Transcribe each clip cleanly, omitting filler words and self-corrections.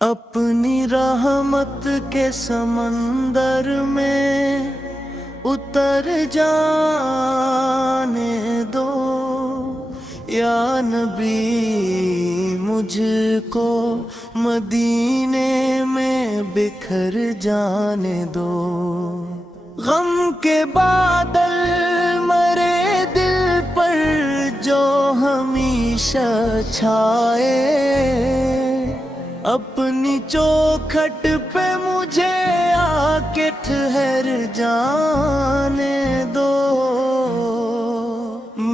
अपनी रहमत के समंदर में उतर जाने दो या नबी, मुझको मदीने में बिखर जाने दो। गम के बादल मरे दिल पर जो हमेशा छाए, अपनी चौखट पे मुझे आके ठहर जाने दो।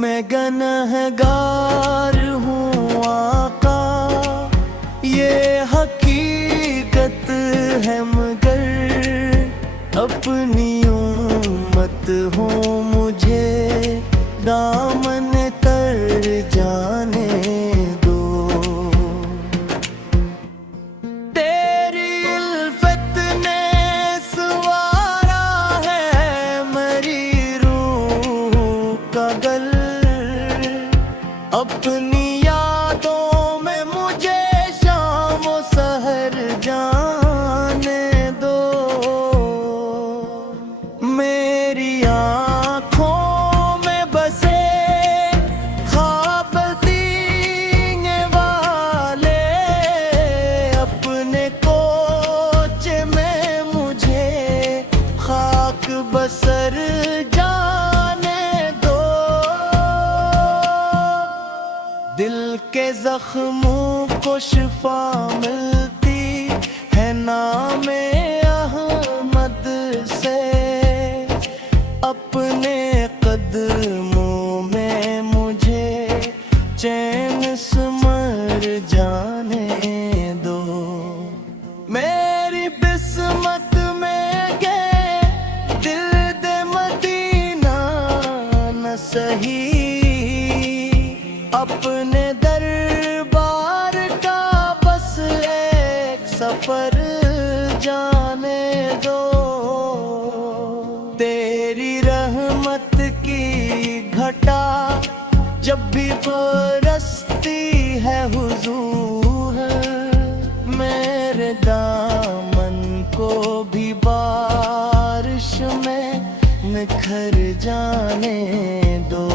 मैं गुनहगार हूँ आका, ये हकीकत है, मगर अपनी उम्मत हो मुझे दामन तर जाने दो। तेरी उल्फत ने सवारा है मेरी रूह का गल, अपनी यादों में मुझे शाम और सहर जाने दो। मेरी आँखों में बसे ख्वाब दीने वाले, अपने कोच में मुझे खाक बसर जाने दो। दिल के जख्मों को शिफा मिलती है नामे अहमद से, अपने कदमों में मुझे चैन सिमर जाने दो। मेरी बिस्मत में के दिल दे मदीना न सही, अपने दरबार का बस एक सफर जाने दो। तेरी रहमत की घटा जब भी बरसती है हुजूर, मेरे दामन को भी बारिश में निखर जाने दो।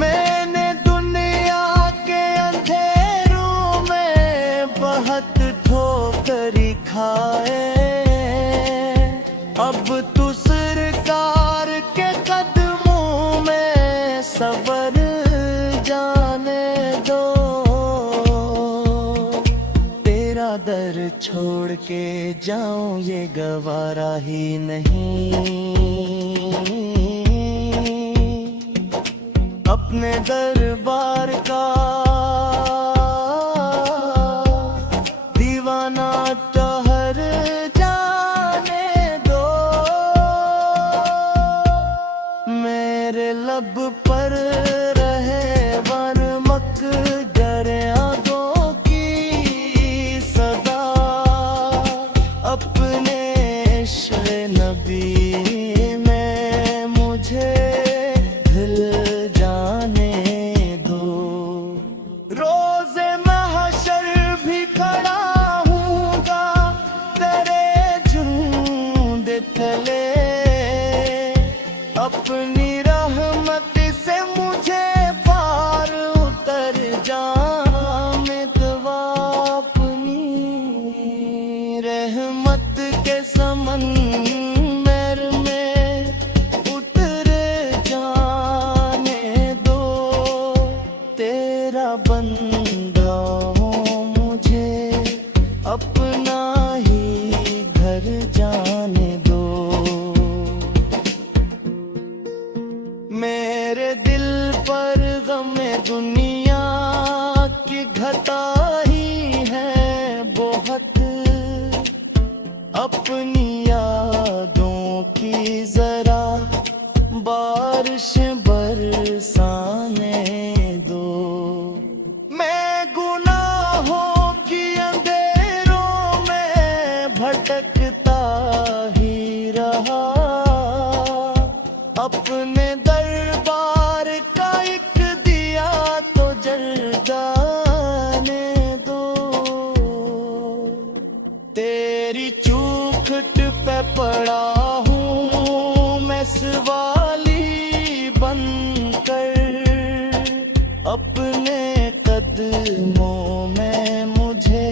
मैंने दुनिया के अंधेरों में बहुत ठोकरी खाए, अब तू सरकार के कदमों में सबर जाने दो। तेरा दर छोड़ के जाऊं ये गवारा ही नहीं, अपने दरबार का दीवाना ठहर जाने दो। मेरे लब पर रहे वरमक डरे आगों की सदा, अपने इश्क़ नबी में मुझे दिल जाने दो। रोज़े महशर भी खड़ा हूँगा तेरे झुंड तले, अपनी रहमत से मुझे पार उतर जाने दो। अपनी रहमत के समंदर में उतर जाने दो। तेरा बंदा हूँ मुझे अपना ही घर जाने दो। मेरे दिल पर गमे दुनिया की घटा ही है बहुत, अपनी यादों की जरा बारिश बरसाने दो। मैं गुनाहों की अंधेरों में भटकता ही रहा, अपने दरबार का एक दिया तो जल जाने दो। तेरी चूखट पे पड़ा हूँ मैं सवाली बनकर, अपने कदमों में मुझे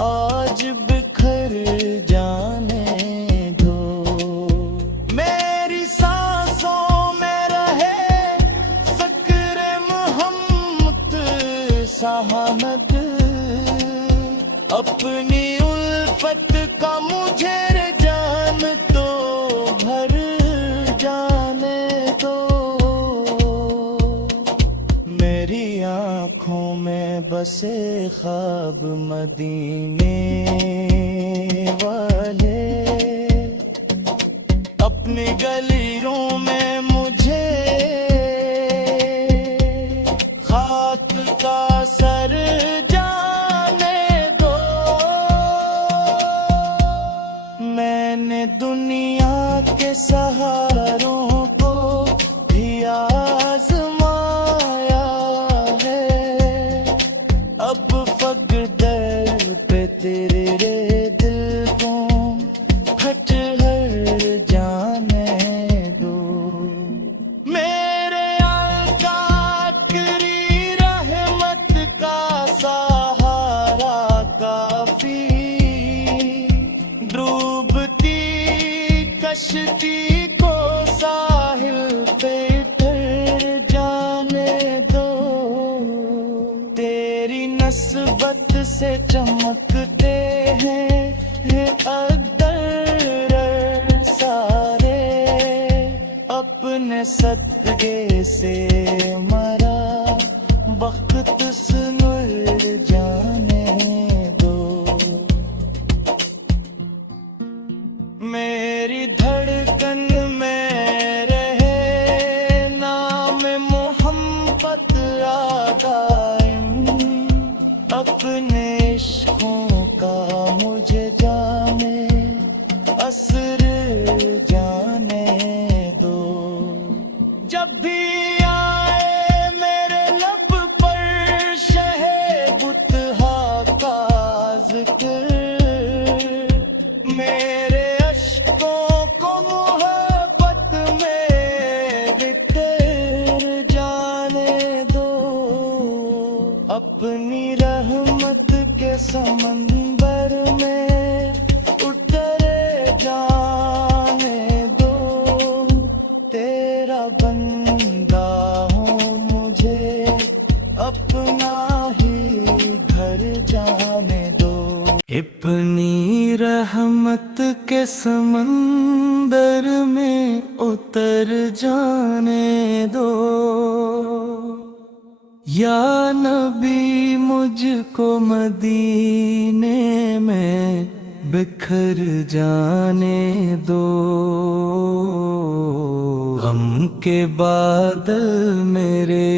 आज बिखर जाने दो। मेरी सांसों में रहे फ़िक्र मोहम्मद सहानत, अपनी उल्फत का मुझे जान तो भर जाने दो। मेरी आँखों में बसे ख्वाब मदीने वाले, अपनी गलियों में मुझे खाक का सर जाने दो। मैंने दुनिया के सहारों को भी आज़माया है, अब फकदर पे तेरे दिल को खटहर जाने दो। मेरे आका आखिरी रहमत का सहारा काफी, डूबती कश्ती को साहिल पे उतर जाने दो। तेरी नस्बत से चमकते हैं ये अदर सारे, अपने सदके से मरा वक्त सुनुर जाने दो। मेरी धड़कन में रहे नाम मोहब्बत आदाइम, अपने इश्कों का मुझे जाने असर जाने दो। जब भी आए मेरे लब पर शहे बुतहा का जिक्र, मेरे अश्कों को मोहब्बत में बिखेर जाने दो। अपनी रहमत के समंदर में उतरे जाने दो। तेरा बंदा हूँ मुझे अपना ही घर जाने दो। अपनी रहमत के समंदर में उतर जाने दो। या नबी मुझको मदीने में बिखर जाने दो। गम के बादल मेरे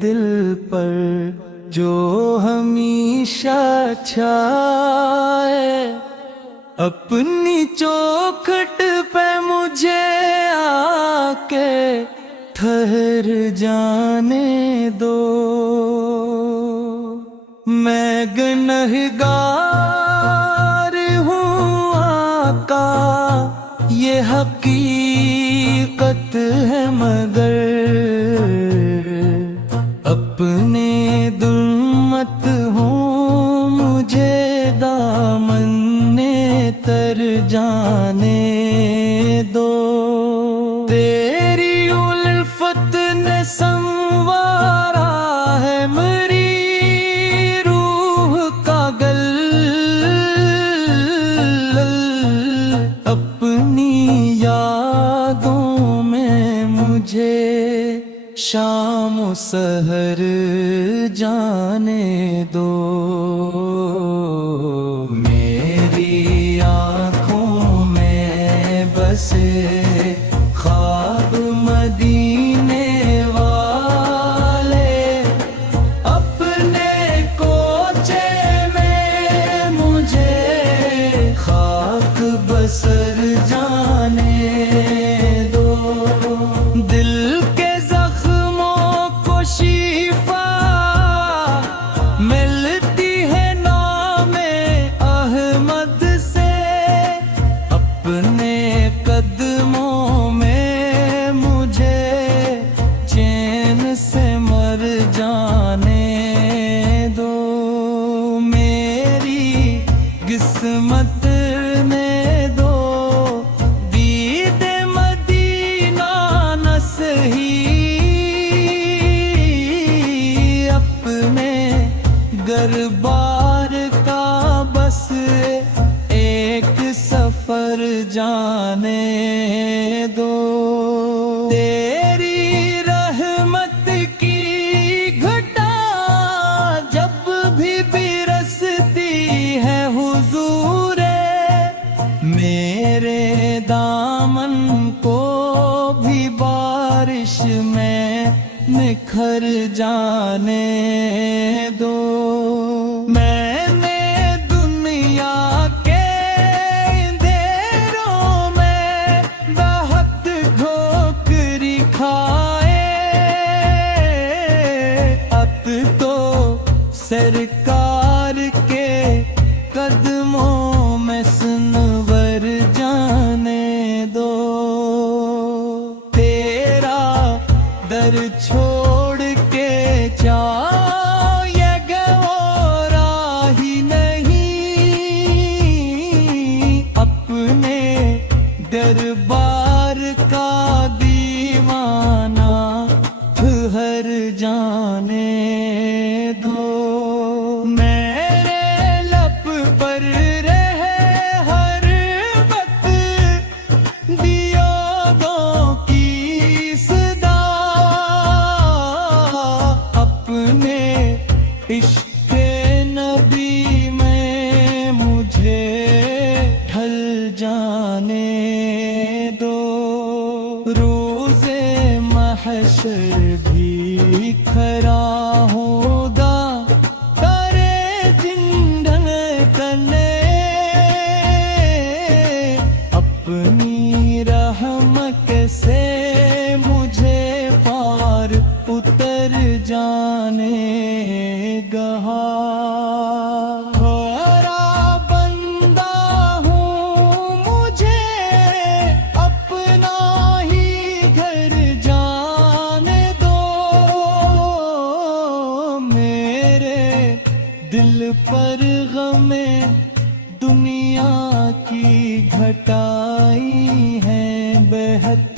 दिल पर जो हमेशा छाए, अपनी चौखट पे मुझे आके ठहर जाने दो। मैं गुनहगार हूँ आका, ये हकीकत है, मगर अपने दुर्मत हो मुझे दामन ने तर जाने दो। तेरी उल्फत ने संवारा है मेरी रूह का गल, अपनी यादों में मुझे शाम सहर जाने दो। मेरी आँखों में बसे ख्वाब मदीने वाले, अपने कोचे में मुझे खाक बसर जाने दो। दिल के जख्मों को शिफा मिलती है नाम अहमद जाने दो। तेरी रहमत की घटा जब भी बरसती है हुजूरे, मेरे दामन को भी बारिश में निखर जाने दो। मैंने दुनिया के अंधेरों में बहुत ठोकरी खाए, अब तो सरकार के कदमों में सुनवर जाने दो। तेरा दर छोड़ के जाए गौरा ही नहीं, अपने दरबार का दीवाना ठहर जाने दो। मेरे लब पर रहे हर वक्त दियों की सदा, अपने इश्क़ नबी में मुझे ढल जाने दो। रोज़े महशर भी खड़ा होगा, तारे जिंदन तले अपनी रहमत से मुझे पार उतर जाने गहा। थोड़ा बंदा हूँ, मुझे अपना ही घर जाने दो। मेरे दिल पर गमे दुनिया की घटाई है बेहद